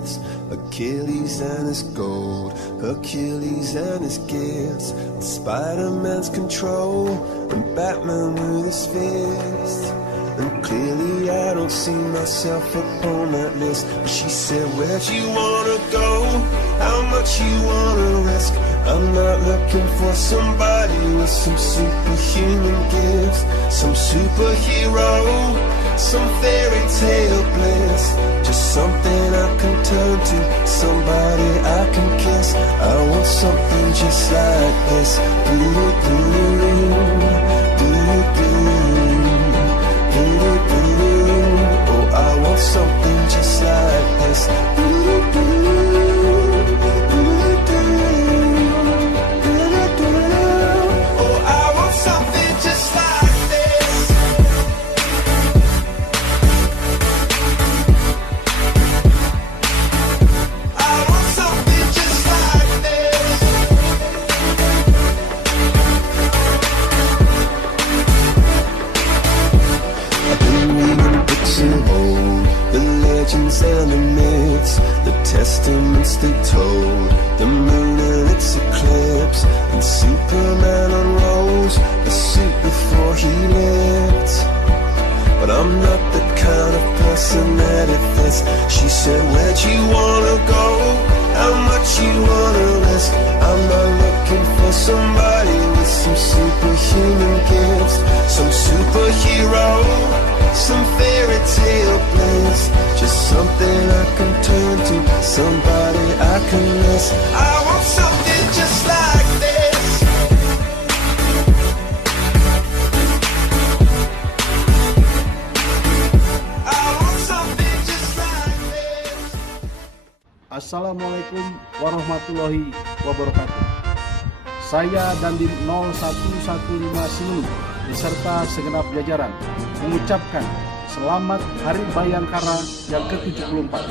myths, Achilles and his gold, Hercules and his gifts, and Spider-Man's control, and Batman with his fist. And clearly I don't see myself upon that list. But she said, where'd you wanna go? How much you wanna risk? I'm not looking for somebody with some superhuman gifts, some superhero, some fairy tale bliss. Just something I can turn to, somebody I can kiss. I want something just like this. Oh, I want something just like this. Oh, I want something just like this. I want something just like this. I've been reading books of old, the legends and the myths, the testaments they told, the moon and its eclipse, and Superman unrolls a suit before he lived. But I'm not the kind of person that it fits. She said, where'd you wanna go? How much you wanna risk? I'm not looking for somebody with some superhuman gifts, some superhero, some fairy tale bliss. Just something I can turn to, somebody I can miss. I want something just like this. I want something just like this. Assalamualaikum warahmatullahi wabarakatuh. Saya Dandim 0115 Sinulu beserta segenap jajaran mengucapkan selamat Hari Bayangkara yang ke-74.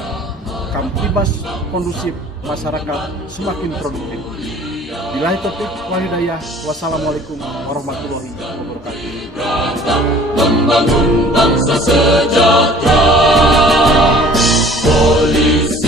Kamtibas kondusif, masyarakat semakin produktif. Billahi taufiq wal hidayah. Wassalamualaikum warahmatullahi wabarakatuh. Membangun bangsa sejahtera. Polisi